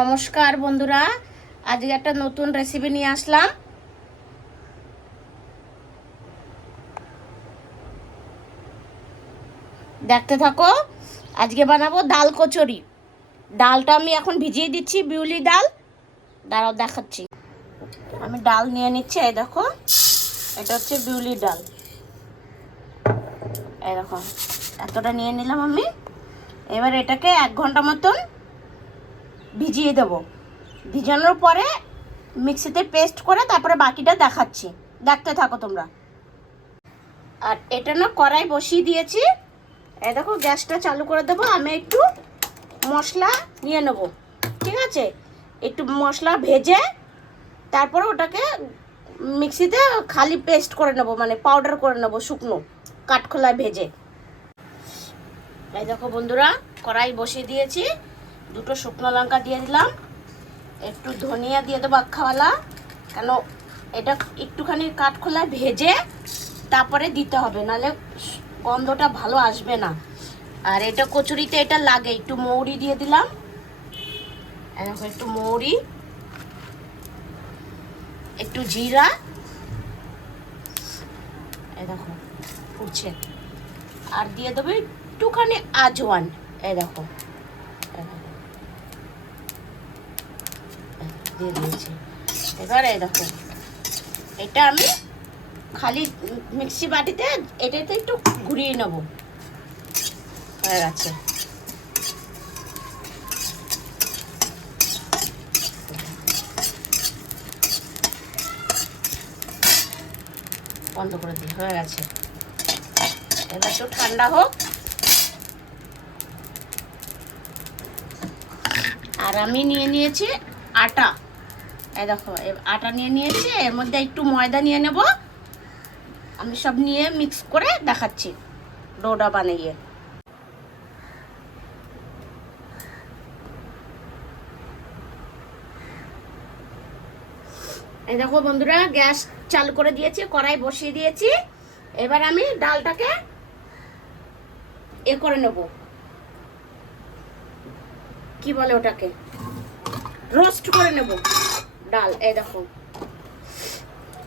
নমস্কার বন্ধুরা, আজকে একটা নতুন রেসিপি নিয়ে আসলাম। দেখতে থাকো। আজকে বানাবো ডাল কচুরি। ডালটা আমি এখন ভিজিয়ে দিচ্ছি, বিউলি ডাল। দাঁড়াও দেখাচ্ছি। আমি ডাল নিয়ে নিচ্ছি, এই দেখো, এটা হচ্ছে বিউলি ডাল। এই দেখো, এতটা নিয়ে নিলাম আমি। এবার এটাকে 1 ঘন্টা মতন ভিজিয়ে দেবো। ভিজানোর পরে মিক্সিতে পেস্ট করে তারপরে বাকিটা দেখাচ্ছি, দেখতে থাকো তোমরা। আর এটা না কড়াই বসিয়ে দিয়েছি। এই দেখো, গ্যাসটা চালু করে দেবো। আমি একটু মশলা নিয়ে নেব, ঠিক আছে? একটু মশলা ভেজে তারপরে ওটাকে মিক্সিতে খালি পেস্ট করে নেব, মানে পাউডার করে নেব, শুকনো কাঠখোলায় ভেজে। এই দেখো বন্ধুরা, কড়াই বসিয়ে দিয়েছি। 2টো শুকনো লঙ্কা দিয়ে দিলাম, একটু ধনিয়া দিয়ে দেবো আখাওয়ালা, কেন এটা একটুখানি কাঠখোলায় ভেজে তারপরে দিতে হবে, নাহলে গন্ধটা ভালো আসবে না। আর এটা কচুরিতে এটা লাগে। একটু মৌরি দিয়ে দিলাম, এখন একটু মৌরি, একটু জিরা, এই দেখো উঠছে। আর দিয়ে দেবো একটুখানি আজওয়ান, এই দেখো দিয়ে দিয়েছি। এবার এই দেখো, এটা আমি খালি মিক্সি বাটিতে এটাতে একটু ঘুরিয়ে নেব, হয়ে গেছে। বন্ধ করে দিই, হয়ে গেছে। এবার একটু ঠান্ডা হোক। আর আমি নিয়ে নিয়েছি আটা, এই দেখো আটা নিয়ে নিয়েছি। এর মধ্যে একটু ময়দা নিয়ে নেব। আমি সব নিয়ে মিক্স করে দেখাচ্ছি ডোটা বানিয়ে। এই দেখো বন্ধুরা, গ্যাস চালু করে দিয়েছি, কড়াই বসিয়ে দিয়েছি। এবার আমি ডালটাকে করে নেব, কি বলে ওটাকে, রোস্ট করে নেব ডাল। এই দেখো,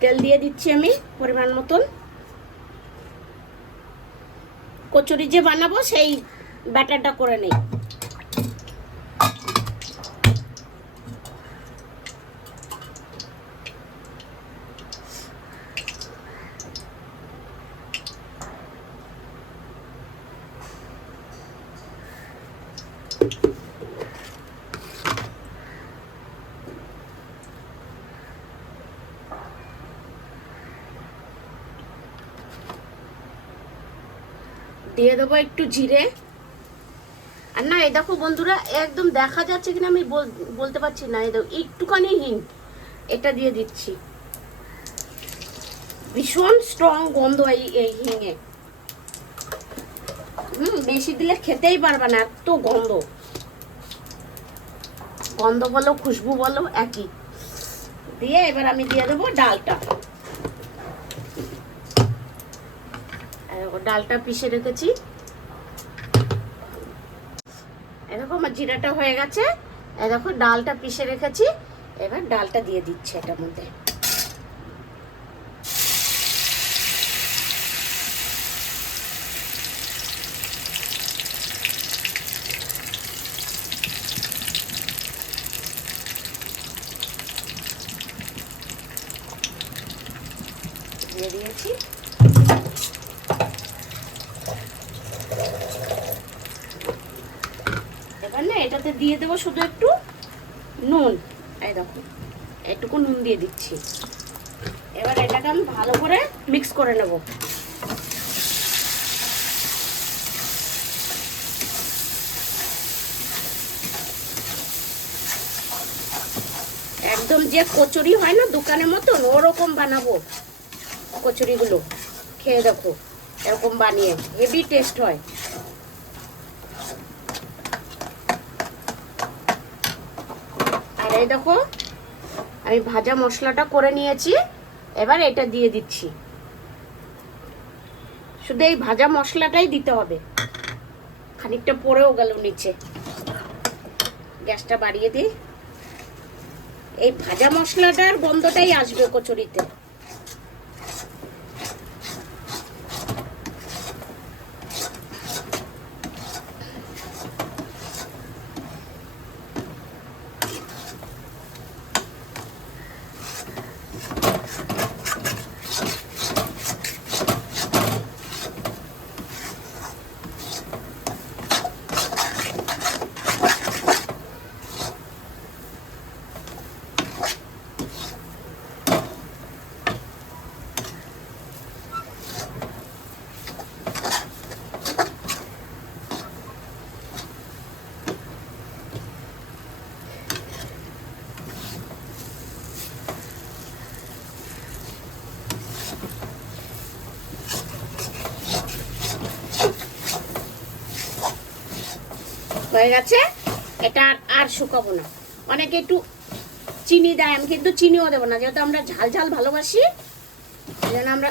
তেল দিয়ে দিচ্ছি আমি পরিমাণ মতন। কচুরি যে বানাবো সেই ব্যাটারটা করে নেই। দিয়ে দেবো একটু জিরে। আর না, এই দেখো বন্ধুরা, একদম দেখা যাচ্ছে কিনা আমি বলতে পারছি না। এই দেখো, একটুখানি হিং এটা দিয়ে দিচ্ছি। ভীষণ স্ট্রং গন্ধ এই হিঙে। বেশি দিলে খেতেই পারবে না, এত গন্ধ। গন্ধ বলো খুশবু বলো একই। দিয়ে এবার আমি দিয়ে দেবো ডালটা। ডালটা পিষে রেখেছি। দেখো আমার জিরাটা হয়ে গেছে। দেখো ডালটা পিষে রেখেছি। এবার ডালটা দিয়ে দিচ্ছি এটার মধ্যে। দিয়ে দিয়েছি। এবার না এটাতে দিয়ে দেবো শুধু একটু নুন। এই দেখো, একটুকু নুন দিয়ে দিচ্ছি। এবার এটাকে আমি ভালো করে মিক্স করে নেব। একদম যে কচুরি হয় না দোকানের মতন, ওরকম বানাবো কচুরিগুলো। খেয়ে দেখো, এরকম বানিয়ে হেভি টেস্ট হয়। আর এই দেখো, আমি ভাজা মশলাটা করে নিয়েছি। এবার এটা দিয়ে দিচ্ছি। শুধু এই ভাজা মশলাটাই দিতে হবে। খানিকটা পড়েও গেল নিচে। গ্যাসটা বাড়িয়ে দিই। এই ভাজা মশলাটার গন্ধটাই আসবে কচুরিতে। হয়ে গেছে। এটা আর শুকাবো না। অনেকে একটু চিনি দেয়, আমি কিন্তু চিনিও দেবো না, যেহেতু আমরা ঝাল ঝাল ভালোবাসি, এই জন্য আমরা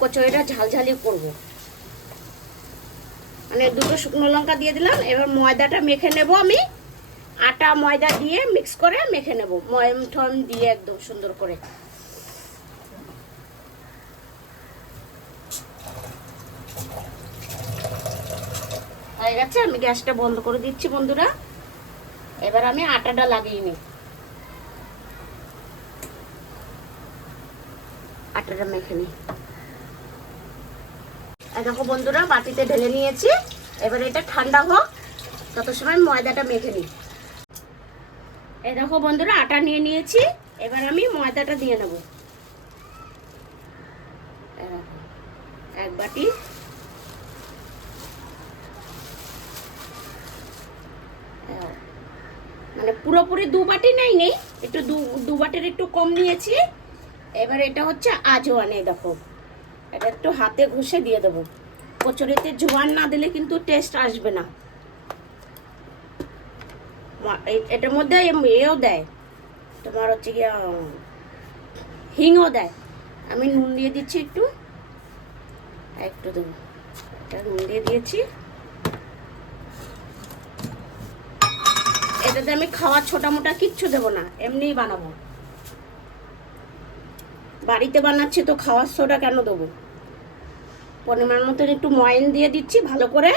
কচুরিটা ঝালঝালি করবো। মানে দুটো শুকনো লঙ্কা দিয়ে দিলাম। এবার ময়দাটা মেখে নেব আমি। আটা ময়দা দিয়ে মিক্স করে মেখে নেব, ময়ম ঠম দিয়ে একদম সুন্দর করে। হয়ে গেছে, আমি গ্যাসটা বন্ধ করে দিচ্ছি বন্ধুরা। এবার আমি আটাটা লাগিয়ে নিই, আটাটা মেখে নিই। দেখো বন্ধুরা, বাটিতে ঢেলে নিয়েছি। এবার এটা ঠান্ডা হোক, তত সময় ময়দাটা মেখে নিই। এই দেখো বন্ধুরা, আটা নিয়ে নিয়েছি। এবার আমি ময়দাটা দিয়ে নেব। এক বাটি। মানে পুরোপুরি দু বাটি নেই, একটু দু বাটির একটু কম নিয়েছি। এবার এটা হচ্ছে আজওয়ান। এই দেখো, এটা একটু হাতে ঘষে দিয়ে দেবো। কচুরিতে জোয়ান না দিলে কিন্তু টেস্ট আসবে না। এটার মধ্যে এও দেয়, তোমার হচ্ছে গিয়া হিংও দেয়। আমি নুন দিয়ে দিচ্ছি, একটু একটু দেবো। এটা নুন দিয়ে দিয়েছি। এটাতে আমি খাওয়ার ছোটা মোটা কিচ্ছু দেবো না, এমনিই বানাবো। বাড়িতে বানাচ্ছি তো খাওয়ার সোডা কেন দেবো। পরিমাণ মতন একটু ময়ন দিয়ে দিচ্ছি ভালো করে।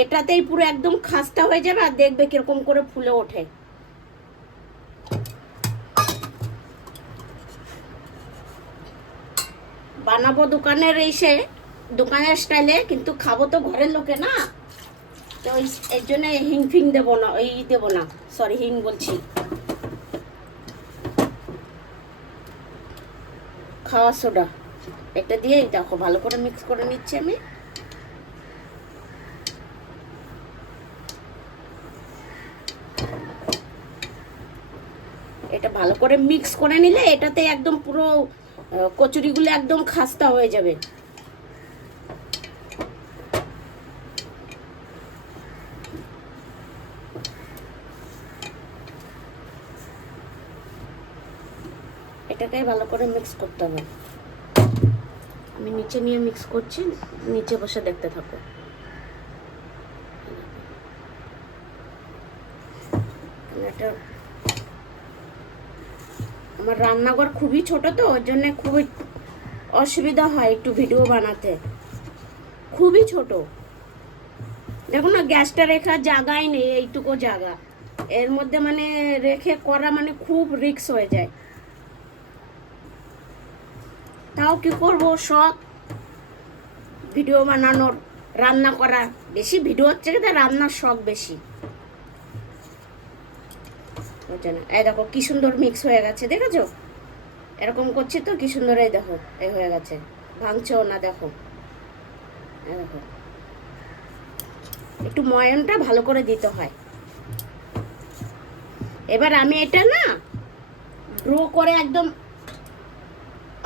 এটাতেই পুরো একদম খাস্তা হয়ে যাবে, আর দেখবে কিরকম করে ফুলে ওঠে। বানাবো দোকানের দোকানের স্টাইলে, কিন্তু খাবো তো ঘরের লোকে না, তো এর জন্য হিং ফিং দেবো না, দেবো না, সরি হিং বলছি, খাওয়া সোডা। এটা দিয়ে দেখো ভালো করে মিক্স করে নিচ্ছি আমি। এটা ভালো করে মিক্স করে নিলে এটাতে একদম পুরো কচুরিগুলো একদম খাস্তা হয়ে যাবে। এটাকে ভালো করে মিক্স করতে হবে। আমি নিচে নিয়ে মিক্স করছি, নিচে বসে দেখতে থাকো। এটা আমার রান্নাঘর খুবই ছোট, তো ওর জন্য খুবই অসুবিধা হয় একটু ভিডিও বানাতে, খুবই ছোট। দেখো না, গ্যাসটা রেখার জায়গাই নেই, এইটুকু জায়গা, এর মধ্যে মানে রেখে করা মানে খুব রিস্ক হয়ে যায়। তাও কি করবো, শখ ভিডিও বানানোর, রান্না করা বেশি, ভিডিও হচ্ছে কি রান্নার শখ বেশি। এই দেখো কি সুন্দর মিক্স হয়ে গেছে, দেখেছো? এরকম করছি তো কি সুন্দর, এই দেখো এই হয়ে গেছে, ভাঙছো না। দেখো দেখো, একটু ময়নটা ভালো করে দিতে হয়। এবার আমি এটা না ড্রো করে একদম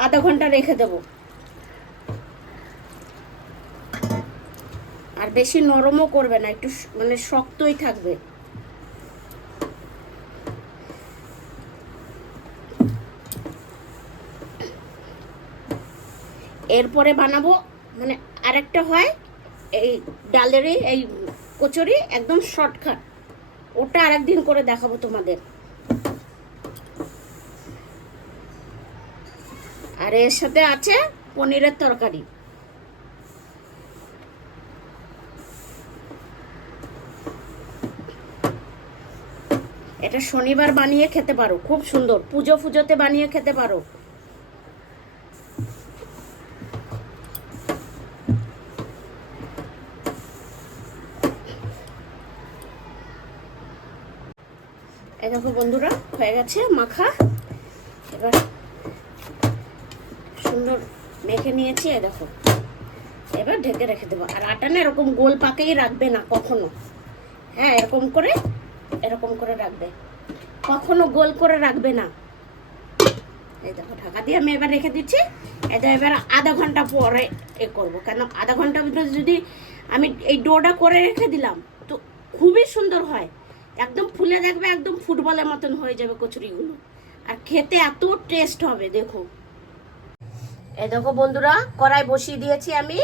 আধা ঘন্টা রেখে দেবো। আর বেশি নরমও করবে না, একটু মানে শক্তই থাকবে। এরপরে বানাবো মানে আরেকটা হয় এই ডালেরই এই কচুরি, একদম শর্টকাট, ওটা আরেকদিন করে দেখাবো তোমাদের। আর এর সাথে আছে পনিরের তরকারি। এটা শনিবার বানিয়ে খেতে পারো, খুব সুন্দর। পুজো ফুজোতে বানিয়ে খেতে পারো। এই দেখো বন্ধুরা, হয়ে গেছে মাখা। এবার সুন্দর মেখে নিয়েছি, এই দেখো। এবার ঢেকে রেখে দেবো। আর আটা না এরকম গোল পাকেই রাখবে না কখনো। হ্যাঁ, এরকম করে রাখবে, কখনো গোল করে রাখবে না। এই দেখো, ঢাকা দিয়ে আমি এবার রেখে দিচ্ছি। এটা এবার আধা ঘন্টা পরে করবো, কেন আধা ঘন্টার ভিতরে যদি আমি এই ডোটা করে রেখে দিলাম তো খুবই সুন্দর হয়, একদম ফুলে দেখবে, একদম ফুটবলের মতন হয়ে যাবে কচুরিগুলো, আর খেতে এত টেস্ট হবে। দেখো, এই দেখো বন্ধুরা, কড়াই বসিয়ে দিয়েছি আমি।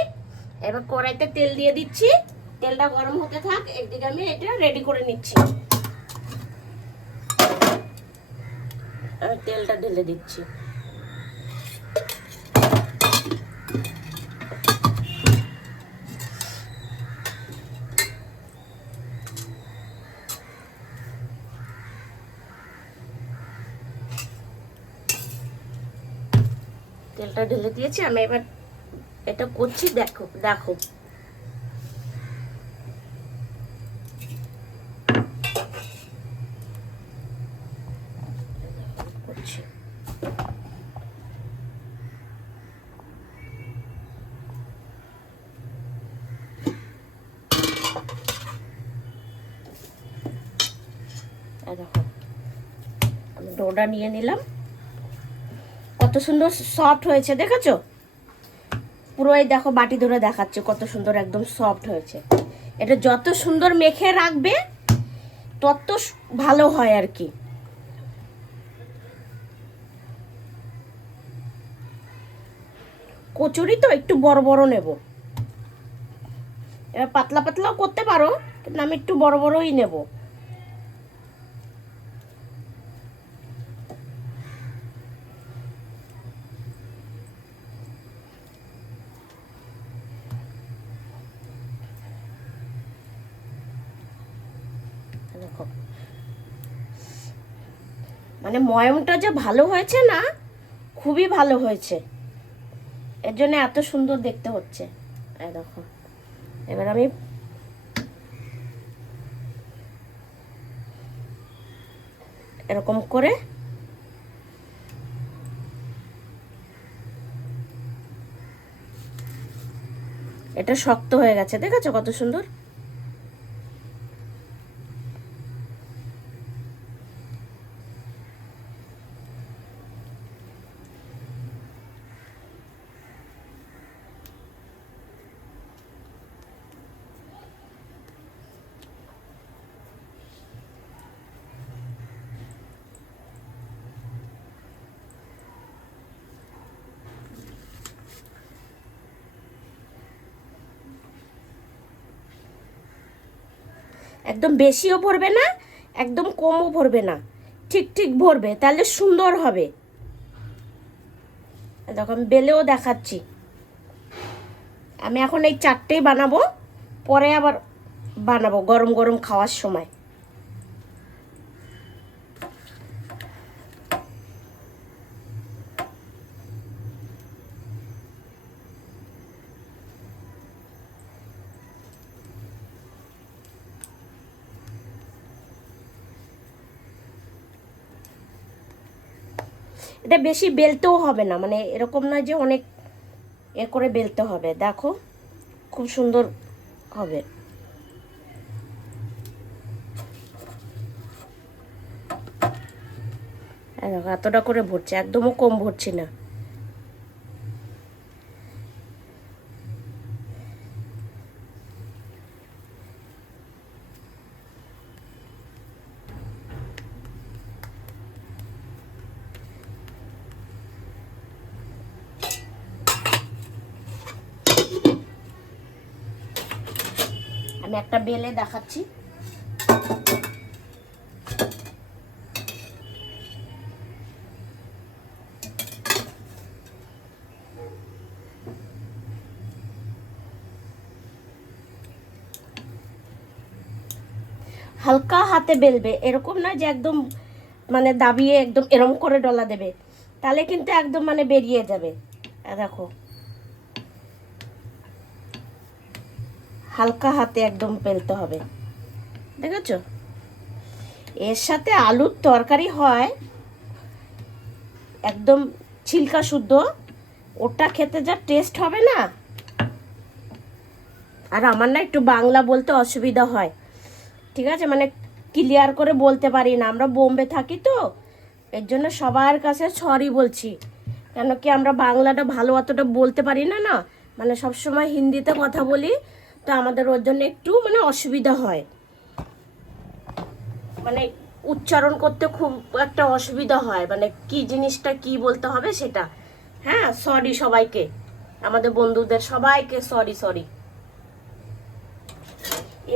এবার কড়াইতে তেল দিয়ে দিচ্ছি। তেলটা গরম হতে থাক, একদিকে আমি এটা রেডি করে নিচ্ছি। তেলটা ঢেলে দিচ্ছি। তেলটা ঢেলে দিয়েছি আমি, এবার এটা করছি। দেখো দেখো, করছি। দেখো, আমি ডোটা নিয়ে নিলাম। কত সুন্দর সফট হয়েছে, দেখেছো? পুরো এই দেখো, বাটি ধরে দেখাচ্ছে কত সুন্দর একদম সফট হয়েছে। এটা যত সুন্দর মেখে রাখবে তত ভালো হয় আর কি। কচুরি তো একটু বড় বড় নেব। এবার পাতলা পাতলাও করতে পারো, কিন্তু আমি একটু বড় বড়ই নেব। দেখো, মানে ময়মটা যে ভালো হয়েছে না, খুবই ভালো হয়েছে, এর জন্য এত সুন্দর দেখতে হচ্ছে। এই দেখো, এবার আমি এরকম করে এটা শক্ত হয়ে গেছে, দেখেছো কত সুন্দর। একদম বেশিও ভরবে না, একদম কমও ভরবে না, ঠিক ঠিক ভরবে, তাহলে সুন্দর হবে। দেখো, আমি বেলেও দেখাচ্ছি। আমি এখন এই 4টেই বানাবো, পরে আবার বানাবো গরম গরম খাওয়ার সময়। এটা বেশি বেলতেও হবে না, মানে এরকম নয় যে অনেক করে বেলতে হবে। দেখো, খুব সুন্দর হবে। দেখো, এতটা করে ভরছে, একদমও কম ভরছি না। আমি একটা বেলে দেখাচ্ছি। হালকা হাতে বেলবে, এরকম না যে একদম মানে দাবিয়ে একদম এরম করে ডলা দেবে, তাহলে কিন্তু একদম মানে বেরিয়ে যাবে। দেখো হালকা হাতে একদম বেলতে হবে, দেখেছো? এর সাথে আলুর তরকারি হয় একদম ছিলকা শুদ্ধ, ওটা খেতে যা টেস্ট হবে না। আর আমার না একটু বাংলা বলতে অসুবিধা হয়, ঠিক আছে, মানে ক্লিয়ার করে বলতে পারি না, আমরা বোম্বে থাকি তো, এর জন্য সবার কাছে সরি বলছি। কেন কি আমরা বাংলাটা ভালো অতটা বলতে পারি না, না মানে সবসময় হিন্দিতে কথা বলি, তো আমাদের ওর জন্য একটু মানে অসুবিধা হয়, মানে উচ্চারণ করতে খুব একটা অসুবিধা হয়, মানে কি জিনিসটা কি বলতে হবে সেটা। হ্যাঁ, সরি সবাইকে, আমাদের বন্ধুদের সবাইকে সরি সরি।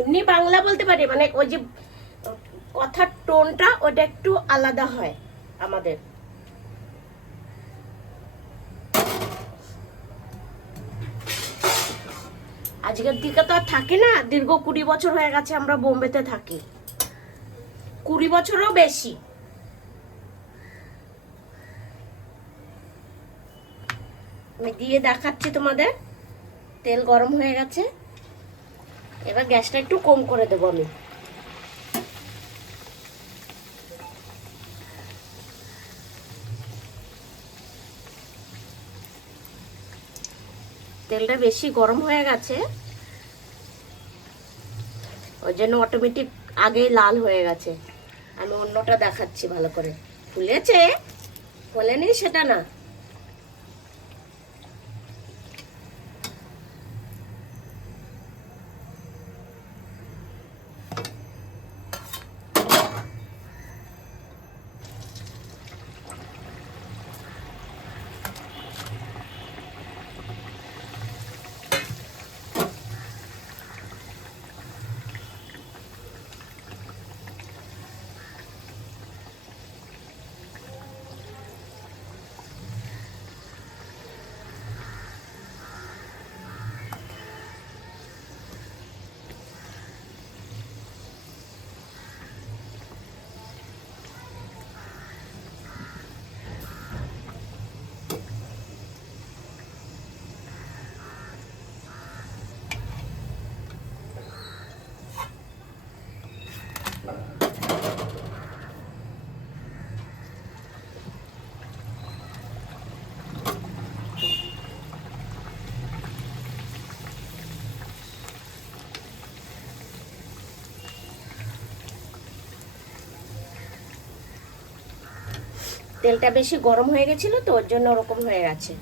এমনি বাংলা বলতে পারি, মানে ওই যে কথার টোনটা ওটা একটু আলাদা হয় আমাদের। আজকের দিকে তো আর থাকি না, দীর্ঘ 20 বছর হয়ে গেছে আমরা বোম্বেতে থাকি, 20 বছরও বেশি। আমি দিয়ে দেখাচ্ছি তোমাদের, তেল গরম হয়ে গেছে, এবার গ্যাসটা একটু কম করে দেবো আমি। তেলটা বেশি গরম হয়ে গেছে, ওই জন্য অটোমেটিক আগেই লাল হয়ে গেছে। আমি অন্যটা দেখাচ্ছি ভালো করে, ফুলেছে ফোলেনি সেটা না। তেলটা বেশি গরম হয়ে গেছিল তো ওর জন্য ওরকম হয়ে গেছে।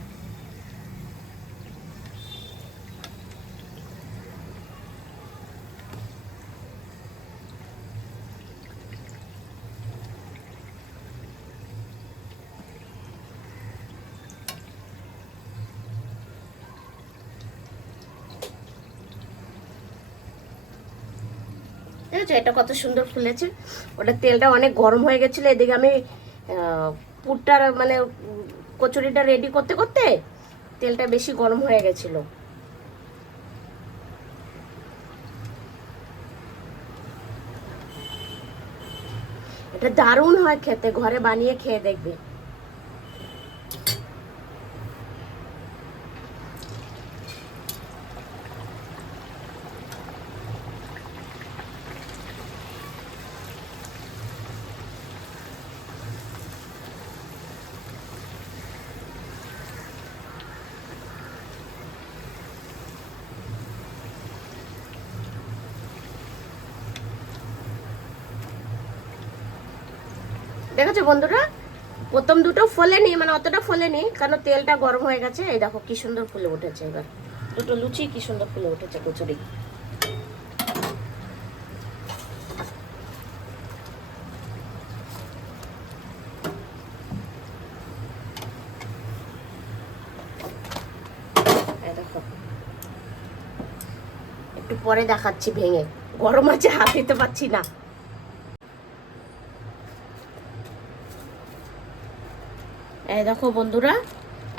দেখেছো এটা কত সুন্দর ফুলেছে, ওটা তেলটা অনেক গরম হয়ে গেছিলো, এদিকে আমি পুরটা মানে কচুরিটা রেডি করতে করতে তেলটা বেশি গরম হয়ে গেছিল। এটা দারুণ হয় খেতে, ঘরে বানিয়ে খেয়ে দেখবে। দেখেছো বন্ধুরা, প্রথম দুটো ফোলেনি, মানে অতটা ফোলেনি কারণ তেলটা গরম হয়ে গেছে। এই দেখো কি সুন্দর ফুলে উঠেছে, এবার দুটো লুচি কি সুন্দর ফুলে উঠেছে কচুরি। দেখো একটু পরে দেখাচ্ছি ভেঙে, গরম আছে হাত দিতে পারছি না। এই দেখো বন্ধুরা,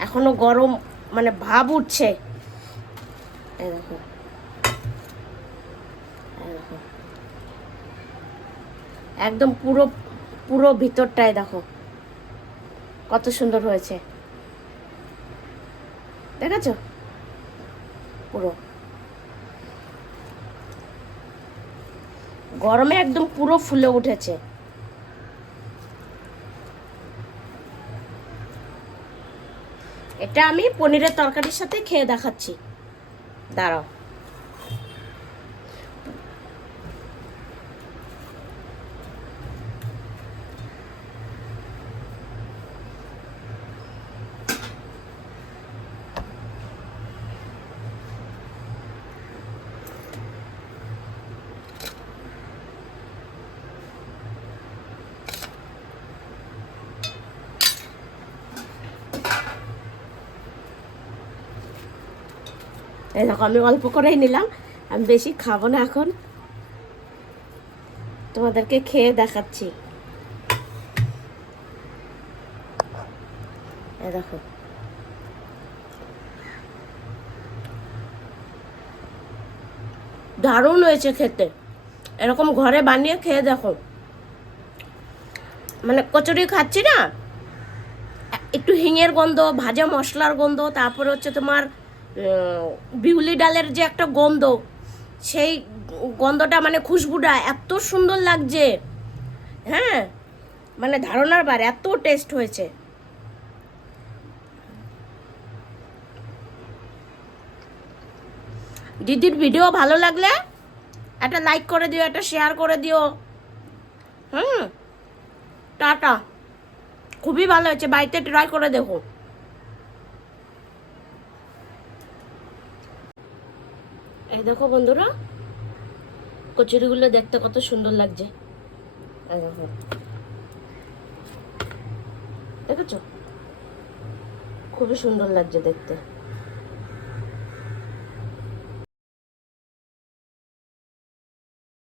এখনো গরম মানে ভাব উঠছে। এই দেখো, এই দেখো একদম পুরো পুরো ভিতরটায় দেখো কত সুন্দর হয়েছে, দেখেছো? পুরো গরমে একদম পুরো ফুলে উঠেছে। এটা আমি পনিরের তরকারির সাথে খেয়ে দেখাচ্ছি, দাঁড়াও। এই দেখো আমি অল্প করেই নিলাম, আমি বেশি খাবো না এখন, তোমাদেরকে খেয়ে দেখাচ্ছি। এই দেখো দারুণ হয়েছে খেতে, এরকম ঘরে বানিয়ে খেয়ে দেখো। মানে কচুরি খাচ্ছি না, একটু হিঙের গন্ধ, ভাজা মশলার গন্ধ, তারপরে হচ্ছে তোমার বিউলি ডালের যে একটা গন্ধ, সেই গন্ধটা মানে খুশবুটা এত সুন্দর লাগছে, হ্যাঁ মানে ধারণার বাইরে, এত টেস্ট হয়েছে। দিদির ভিডিও ভালো লাগলে একটা লাইক করে দিও, একটা শেয়ার করে দিও। টাটা। খুবই ভালো হয়েছে, বাড়িতে ট্রাই করে দেখো। এই দেখো বন্ধুরা, কচুরিগুলো দেখতে কত সুন্দর লাগছে, এই দেখো, দেখেছো? খুবই সুন্দর লাগছে দেখতে।